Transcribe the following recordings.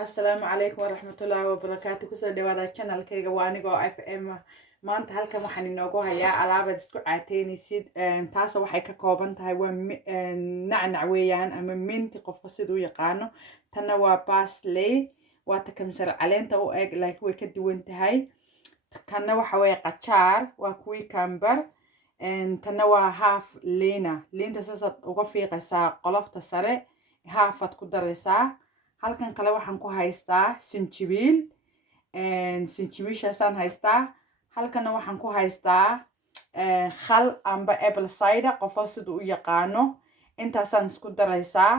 السلام عليكم ورحمة الله وبركاته. كسر دوادا channel كيغا وانيغو FM maanta halkan waxaan inoogu hayaa alaabad isku caateenaysid taas waxay ka kooban tahay waa nacnac weeyaan ama minti qofka siduu yaqaano tanna waa parsley waa ta kamsar caleenta u eg laakiin way ka duwan tahay kanna waxa weeye qajaar waa cucumber tanna waa half liinta saasaad uga fiiqaysaa qolofta sare halfaad ku daraysaa halkan kale waxaan ku haystaa sinjibiil sinjibiishaasaan haystaa halkana waxaan ku haystaa khal amba apple cider qofo siduu u yaqaano intaasaan isku daraysaa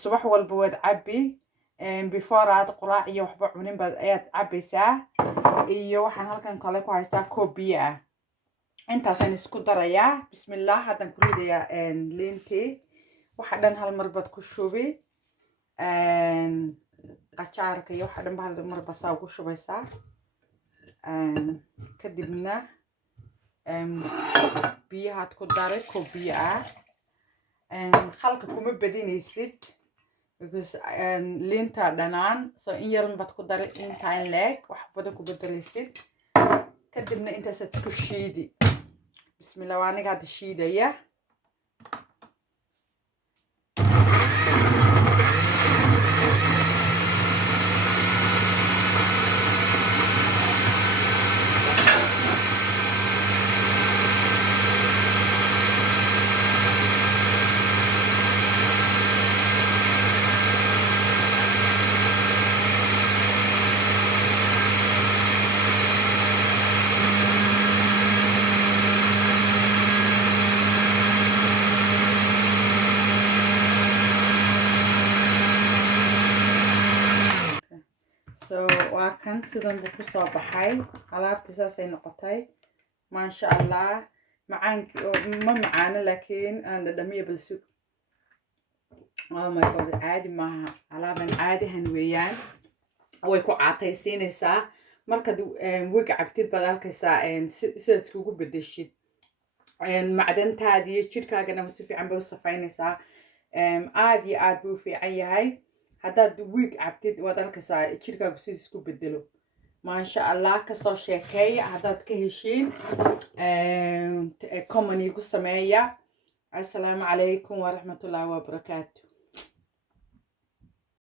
subax walba waad cabbi before aad quraac iyo waxba cunin baad ayaad cabbaysaa iyo waxaan halkan kale ku haystaa koob biyo ah intaasaan isku darayaa bismillah haddaan ku ridayaa liintii waxa dhan hal mar baad ku shubi qajaarka iyo waxa dhan hal mar baad saa ugu shubaysaa kadibna biyahaad ku daray koob biyo ah khalka kuma badinaysid because liinta dhanaan so in yar baad ku daray intaan leeg wax badan ku bedelaysid kadibna intaasaad isku shiidi bismillah waa aniga hadda shiidaya so waa kan sidan buu ku soo baxay alaabtii saasay noqotay maasha allah macaankii oo ma macaano laakiin aan dhadhamiya balse oh my god caadi maaha alaaban caadihan weeyaan way ku caataysiinaysaa markaad wiga cabtid baad arkaysaa sidaad iskugu bedeshid macdantaada iyo jidhkaagana si fiican bay u safaynaysaa aad iyo aad buu u fiican yahay haddaad wiig cabtid waad arkaysaa jidhkaagu sida isku bedelo maasha allah kasoo sheekeeya haddaad ka heshiin common igu sameeya assalaamu calaykum waraxmatullaahi wabarakaatu